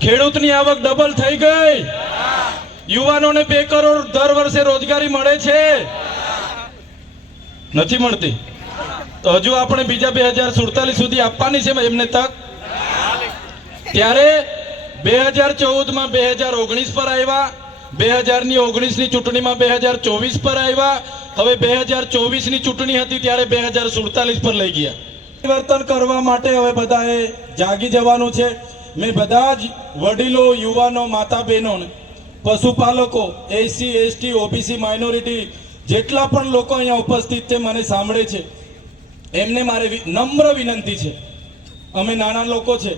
ખેડૂતની આવક ડબલ થઈ ગઈ યુવાનોને બે કરોડ દર વર્ષે રોજગારી મળે છે નથી મળતી તો હજુ આપણે બીજા બે હજાર સુડતાલીસ સુધી આપવાની છે એમને તક ત્યારે બે હજાર ચૌદમાં બે હજાર ઓગણીસ પર આવ્યા બે ની ઓગણીસ ની ચૂંટણીમાં બે હજાર ચોવીસ પર આવ્યા હવે બે હજાર ચોવીસ ની ચૂંટણી હતી ત્યારે બે હજાર સુડતાલીસ પર લઈ ગયા પરિવર્તન કરવા માટે હવે બધાએ જાગી જવાનું છે મેં બધા જ વડીલો યુવાનો માતા બહેનો પશુપાલકો એસસી એસટી ઓબીસી માઇનોરિટી જેટલા પણ લોકો અહીંયા ઉપસ્થિત છે મને સાંભળે છે એમને મારે નમ્ર વિનંતી છે અમે નાના લોકો છે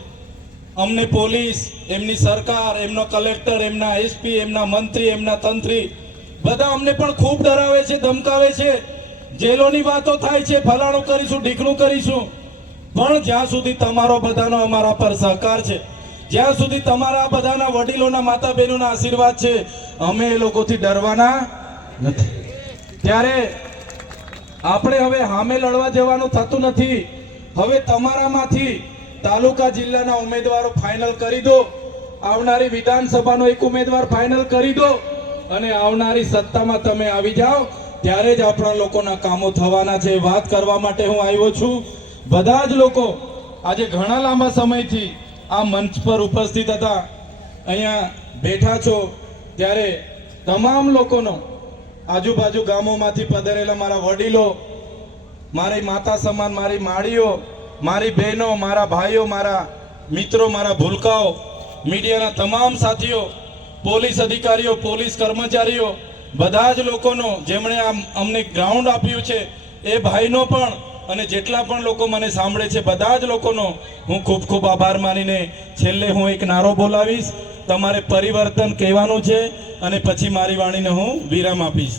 અમને પોલીસ એમની સરકાર એમનો કલેક્ટર એમના એસપી એમના મંત્રી એમના તંત્રી બધા અમને પણ ખૂબ ડરાવે છે ધમકાવે છે જેલોની વાતો થાય છે ફલાણું કરીશું ઢીકણું કરીશું પણ જ્યાં સુધી તમારો બધાનો અમારા પર સહકાર છે જ્યાં સુધી તમારા બધાના વડીલોના માતા બહેનોના આશીર્વાદ છે અમે એ લોકોથી ડરવાના નથી ત્યારે આપણે હવે હામે લડવા જવાનું થતું નથી હવે તમારામાંથી તાલુકા જિલ્લાના ઉમેદવારો ફાઇનલ કરી દો આવનારી વિધાનસભાનો એક ઉમેદવાર ફાઇનલ કરી દો અને આવનારી સત્તામાં તમે આવી જાઓ ત્યારે જ આપણા લોકોના કામો થવાના છે વાત કરવા માટે હું આવ્યો છું બધા જ લોકો આજે ઘણા લાંબા સમયથી આ મંચ પર ઉપસ્થિત હતા અહીંયા બેઠા છો ત્યારે તમામ લોકોનો આજુબાજુ ગામોમાંથી પધારેલા મારા વડીલો મારી માતા સમાન મારી માળીઓ મારી બહેનો મારા ભાઈઓ મારા મિત્રો મારા ભૂલકાઓ મીડિયાના તમામ સાથીઓ પોલીસ અધિકારીઓ પોલીસ કર્મચારીઓ બધા જ લોકોનો જેમણે આ અમને ગ્રાઉન્ડ આપ્યું છે એ ભાઈનો પણ અને જેટલા પણ લોકો મને સાંભળે છે બધા જ લોકોનો હું ખૂબ ખૂબ આભાર માનીને છેલ્લે હું એક નારો બોલાવીશ તમારે પરિવર્તન કહેવાનું છે અને પછી મારી વાણીને હું વિરામ આપીશ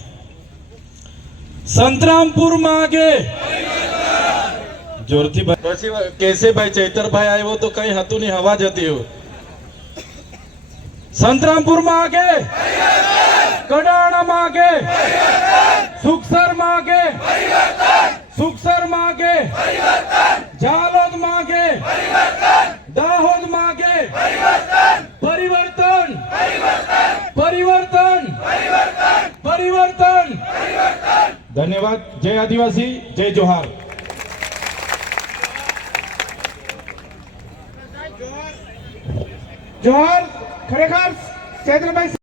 સંતરામપુરમાં આગે જોરથી પછી કેસેભાઈ ચૈતરભાઈ આવ્યો તો કઈ હતું નહીં હવા જ હતી સંતરામપુરમાં આગે કડાણા માગે સુખસર માગે સુખસર માગે જાલોદ માગે દાહોદ માગે પરિવર્તન પરિવર્તન પરિવર્તન ધન્યવાદ જય આદિવાસી જય જોહાર જોહર ખરેખર ચૈત્રભાઈ